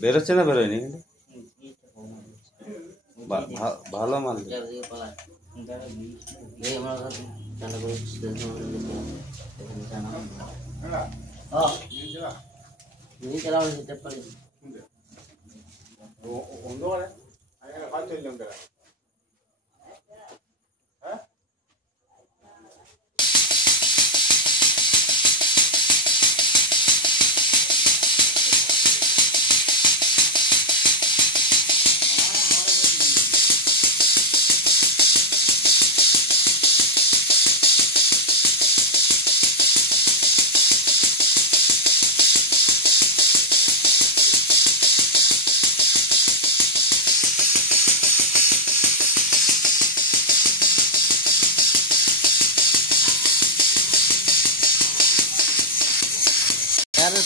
বেরোচ্ছে না বেরোয়নি কিন্তু ভালো মাল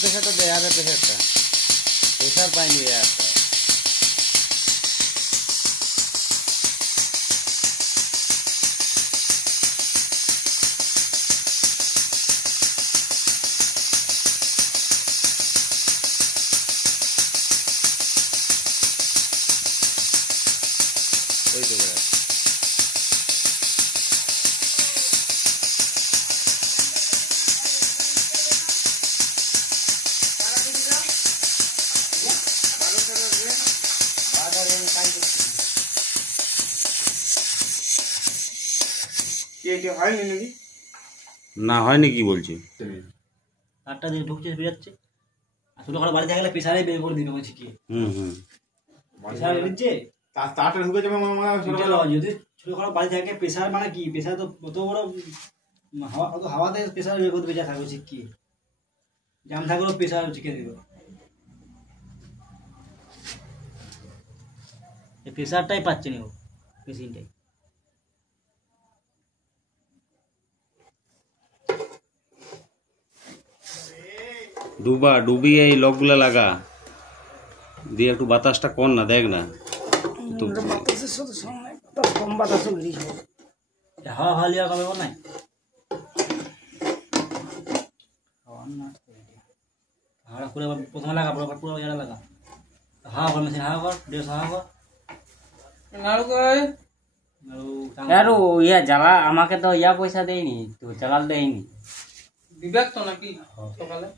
पैसा तो दे यार पैसा पाएंगे यार না হয়নি কি বলছি তারটা দিয়ে ঢুকছে বেরাচ্ছে ছোট খাটো বাড়ি থাকলে প্রেসারে বের করে দিবে বলছি কি প্রেসারে দিচ্ছে তারটা ঢুকে যাবে যদি ছোট খাটো বাড়ি থাকে প্রেসার মানে কি প্রেসার তো অত বড় হাওয়াতে প্রেসার বের করতে বেঁচে থাকবে কি জাম থাকলেও প্রেসার শিখে দিবে এই প্রেসারটাই পাচ্ছে না ও মেশিনটাই ডুবিয়ে এই লকগুলো লাগা দিয়ে একটু বাতাসটা কর না দেখ না হাওয়া হাওয়া লিয়া কবে নাই হাওয়া পুরো প্রথমে লাগা পুরো জায়গা লাগা হাওয়া কর মেশিন হাওয়া কর 150 হাওয়া কর यार इया জ্বালা আমাকে তো ইয়া পয়সা দেয়নি তো চালাল দেয়নি বিবেক তো নাকি সকালে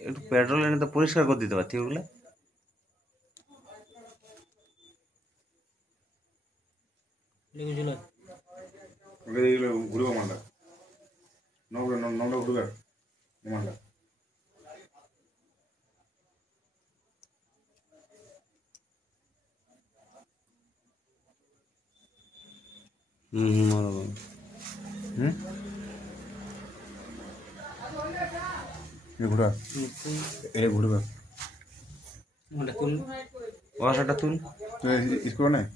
একটু পেট্রোল এনে তো পরিষ্কার করে দিতে পারতি ওগুলো ঘুরবে মালটা নমটা ঘুরবে মালটা ঘুরবে ওয়াশাটা তুল স্কুল নাই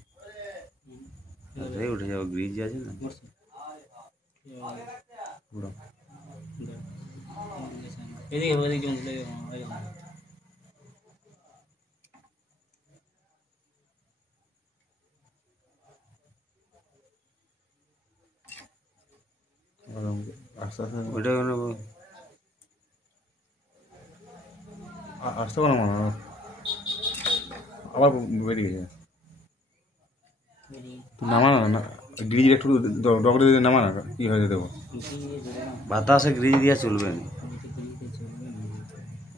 উঠে যাবো গ্রিজ আছে না আস্তে আস্তে ওইটা আসতে পারো মনে হয় আবার বেরিয়ে গেছে নামা না গ্রিজ একটু ডগরে দিয়ে নামা না কি হয়ে দেবো বাতাসে গ্রিজ দিয়ে চলবে না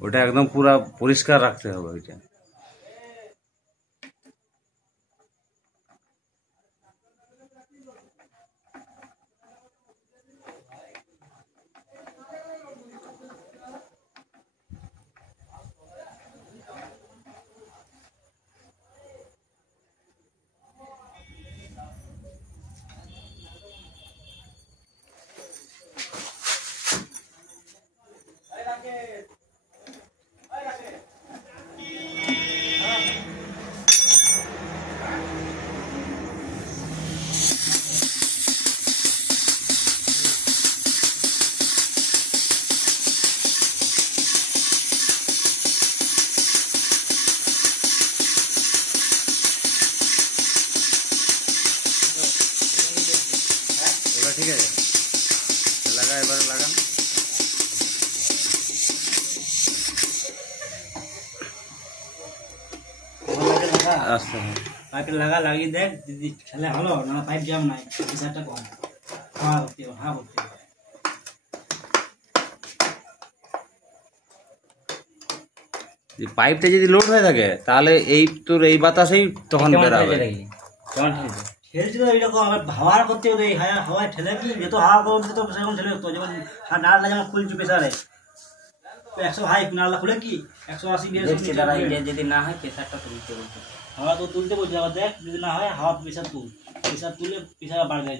ওটা একদম পুরা পরিষ্কার রাখতে হবে ওইটা ঠিক আছে লাগা, এবারে লাগান। আচ্ছা পাইপে লাগা লাগিয়ে দেখ যদি ঠেলে হলো না পাইপ জ্যাম নাই প্রেসারটা কম হাওয়া করতে হবে, হাওয়া করতে হবে। পাইপটা যদি লোড হয়ে থাকে তাহলে এই তোর এই বাতাসেই তখন বেরাবে। কেমন ঠেলছে? ঠেলছি তো এইরকম আবার হাওয়া করতে হবে, হাওয়ায় ঠেলে কি যত হাওয়া করবে তো সেরকম ঠেলে তো যেমন নাড়লা যেমন খুলছি প্রেসারে 100 হাই নাড়লা খুলে কি 180 দেখছি দাঁড়া, এটা যদি না হয় প্রেসারটা তুলতে বলতে। হাওয়া তো তুলতে বলছি, আবার দেখ যদি না হয় হাওয়া প্রেসার তুলে প্রেসার বাড়বে।